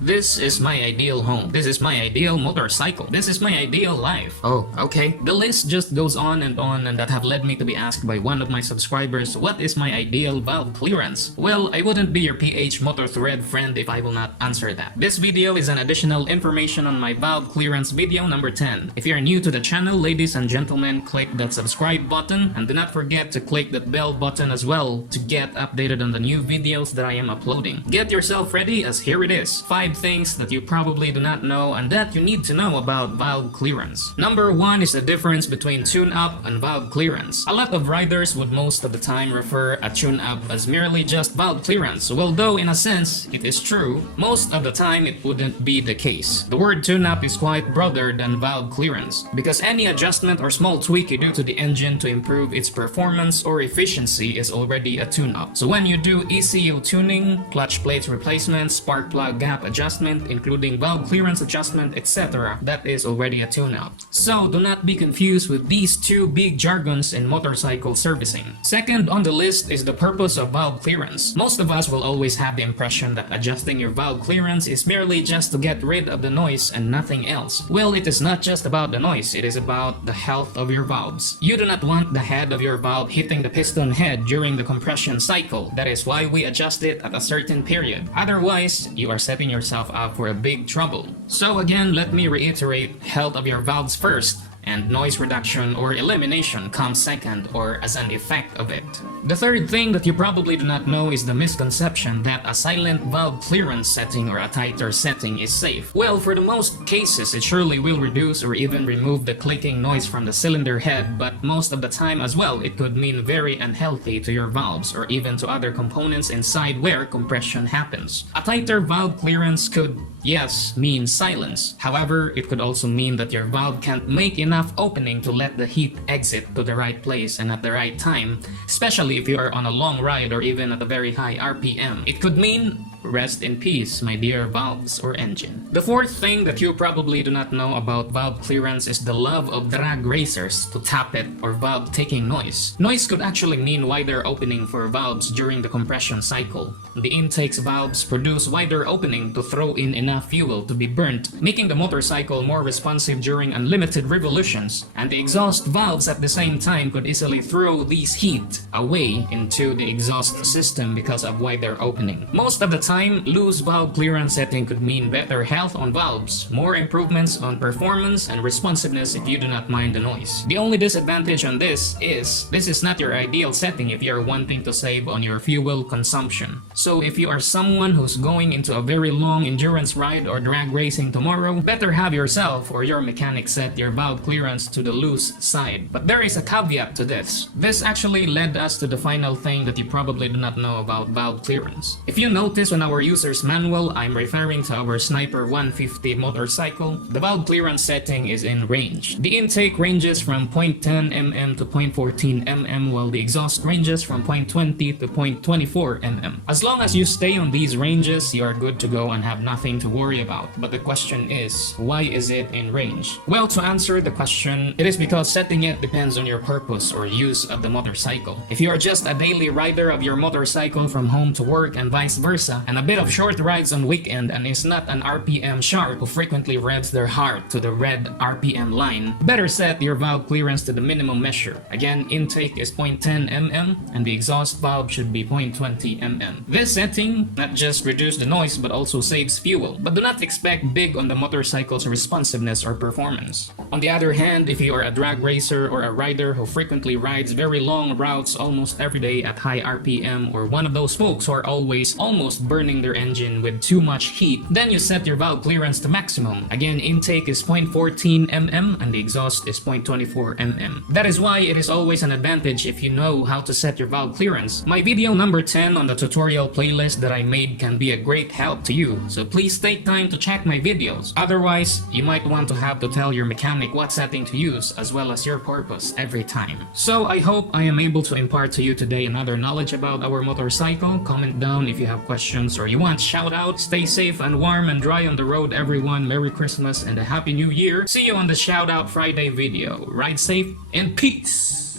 This is my ideal home. This is my ideal motorcycle. This is my ideal life. Oh, okay. The list just goes on, and that have led me to be asked by one of my subscribers, what is my ideal valve clearance? Well, I wouldn't be your PH Motor Thread friend if I will not answer that. This video is an additional information on my valve clearance video number 10. If you are new to the channel, ladies and gentlemen, click that subscribe button and do not forget to click that bell button as well to get updated on the new videos that I am uploading. Get yourself ready, as here it is. 5 things that you probably do not know and that you need to know about valve clearance. Number 1 is the difference between tune-up and valve clearance. A lot of riders would most of the time refer a tune-up as merely just valve clearance. Well, though in a sense it is true, most of the time it wouldn't be the case. The word tune-up is quite broader than valve clearance because any adjustment or small tweak you do to the engine to improve its performance or efficiency is already a tune-up. So when you do ECU tuning, clutch plates replacement, spark plug gap adjustment, including valve clearance adjustment, etc., that is already a tune-up. So do not be confused with these two big jargons in motorcycle servicing. Second on the list is the purpose of valve clearance. Most of us will always have the impression that adjusting your valve clearance is merely just to get rid of the noise and nothing else. Well, it is not just about the noise, it is about the health of your valves. You do not want the head of your valve hitting the piston head during the compression cycle. That is why we adjust it at a certain period. Otherwise, you are setting yourself up for a big trouble. So again, let me reiterate, health of your valves first, and noise reduction or elimination comes second or as an effect of it. The third thing that you probably do not know is the misconception that a silent valve clearance setting or a tighter setting is safe. Well, for the most cases, it surely will reduce or even remove the clicking noise from the cylinder head, but most of the time as well, it could mean very unhealthy to your valves or even to other components inside where compression happens. A tighter valve clearance could, yes, mean silence. However, it could also mean that your valve can't make enough opening to let the heat exit to the right place and at the right time, especially if you are on a long ride or even at a very high RPM. It could mean rest in peace, my dear valves or engine. The fourth thing that you probably do not know about valve clearance is the love of drag racers to tap it or valve taking noise. Noise could actually mean wider opening for valves during the compression cycle. The intakes valves produce wider opening to throw in enough fuel to be burnt, making the motorcycle more responsive during unlimited revolutions, and the exhaust valves at the same time could easily throw these heat away into the exhaust system because of wider opening. Most of the time, loose valve clearance setting could mean better health on valves, more improvements on performance and responsiveness if you do not mind the noise. The only disadvantage on this is not your ideal setting if you are wanting to save on your fuel consumption. So if you are someone who's going into a very long endurance ride or drag racing tomorrow, better have yourself or your mechanic set your valve clearance to the loose side. But there is a caveat to this. This actually led us to the final thing that you probably do not know about valve clearance. If you notice on our user's manual, I'm referring to our Sniper 150 motorcycle, the valve clearance setting is in range. The intake ranges from 0.10 mm to 0.14 mm while the exhaust ranges from 0.20 to 0.24 mm. As long as you stay on these ranges, you are good to go and have nothing to worry about. But the question is, why is it in range? Well, to answer the question, it is because setting it depends on your purpose or use of the motorcycle. If you are just a daily rider of your motorcycle from home to work and vice versa, and a bit of short rides on weekend and is not an RPM shark who frequently revs their heart to the red RPM line, better set your valve clearance to the minimum measure. Again, intake is 0.10 mm and the exhaust valve should be 0.20 mm. This setting not just reduces the noise but also saves fuel, but do not expect big on the motorcycle's responsiveness or performance. On the other hand, if you are a drag racer or a rider who frequently rides very long routes almost every day at high RPM, or one of those folks who are always almost burning their engine with too much heat, then you set your valve clearance to maximum. Again, intake is 0.14 mm and the exhaust is 0.24 mm. That is why it is always an advantage if you know how to set your valve clearance. My video number 10 on the tutorial playlist that I made can be a great help to you, so please take time to check my videos. Otherwise, you might want to have to tell your mechanic what setting to use as well as your purpose every time. So I hope I am able to impart to you today another knowledge about our motorcycle. Comment down if you have questions or you want shout out. Stay safe and warm and dry on the road, everyone. Merry Christmas and a Happy New Year. See you on the Shout Out Friday video. Ride safe and peace!